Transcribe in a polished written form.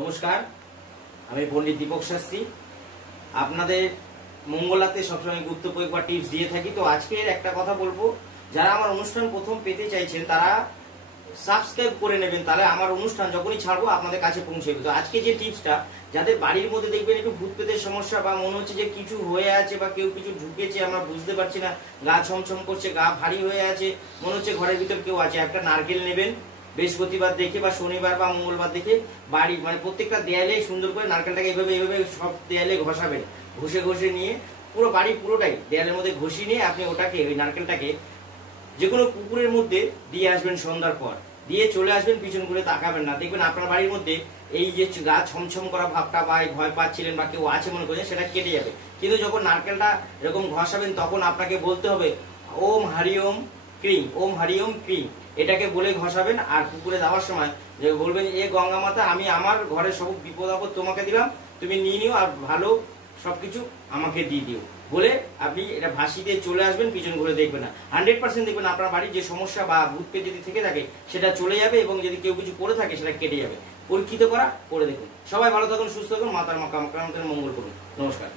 নমস্কার, আমি পণ্ডিত দীপক শাস্ত্রী। আপনাদের মঙ্গলাতে সবসময় গুরুত্বপূর্ণ বা টিপস দিয়ে থাকি। তো আজকের একটা কথা বলবো, যারা আমার অনুষ্ঠান প্রথম পেতে চাইছেন তারা সাবস্ক্রাইব করে নেবেন, তাহলে আমার অনুষ্ঠান যখনই ছাড়বো আপনাদের কাছে পৌঁছে যাবে। তো আজকে যে টিপসটা, যাদের বাড়ির মধ্যে দেখবেন একটু ভূত পেতের সমস্যা বা মনে হচ্ছে যে কিছু হয়ে আছে বা কেউ কিছু ঢুকেছে, আমরা বুঝতে পারছি না, গা ছমছম করছে, গা ভারী হয়ে আছে, মনে হচ্ছে ঘরের ভিতর কেউ আছে, একটা নারকেল নেবেন বৃহস্পতিবার দেখে বা শনিবার বা মঙ্গলবার দেখে, বাড়ি মানে প্রত্যেকটা দেয়ালে সুন্দর করে নারকেলটাকে এইভাবে এইভাবে সব দেয়ালে ঘষাবেন, ঘষে ঘষে নিয়ে পুরো বাড়ি পুরোটাই দেয়ালের মধ্যে ঘষিয়ে নিয়ে আপনি ওটাকে, ওই নারকেলটাকে যে কোনো পুকুরের মধ্যে দিয়ে আসবেন সন্ধ্যার পর, দিয়ে চলে আসবেন, পিছন ঘুরে তাকাবেন না। দেখবেন আপনার বাড়ির মধ্যে এই যে গা ছমছম করা ভাবটা বা ভয় পাচ্ছিলেন বা কেউ আছে মনে করছেন, সেটা কেটে যাবে। কিন্তু যখন নারকেলটা এরকম ঘষাবেন তখন আপনাকে বলতে হবে ওম হরিওম ক্রিম, ওম হরিওম ক্রিম, এটাকে বলে ঘষাবেন। আর পুকুরে যাওয়ার সময় যে বলবেন, এ গঙ্গা মাতা, আমি আমার ঘরের সব বিপদ আপদ তোমাকে দিলাম, তুমি নিয়ে নিও আর ভালো সবকিছু আমাকে দিয়ে দিও বলে আপনি এটা ভাসি দিয়ে চলে আসবেন, পিছন ঘুরে দেখবেন না। 100% দেখবেন আপনার বাড়ির যে সমস্যা বা ভূত পেট যদি থেকে থাকে সেটা চলে যাবে, এবং যদি কেউ কিছু করে থাকে সেটা কেটে যাবে। পরীক্ষিত করা, করে দেখুন। সবাই ভালো থাকুন, সুস্থ থাকুন, মাতার মঙ্গল করুন। নমস্কার।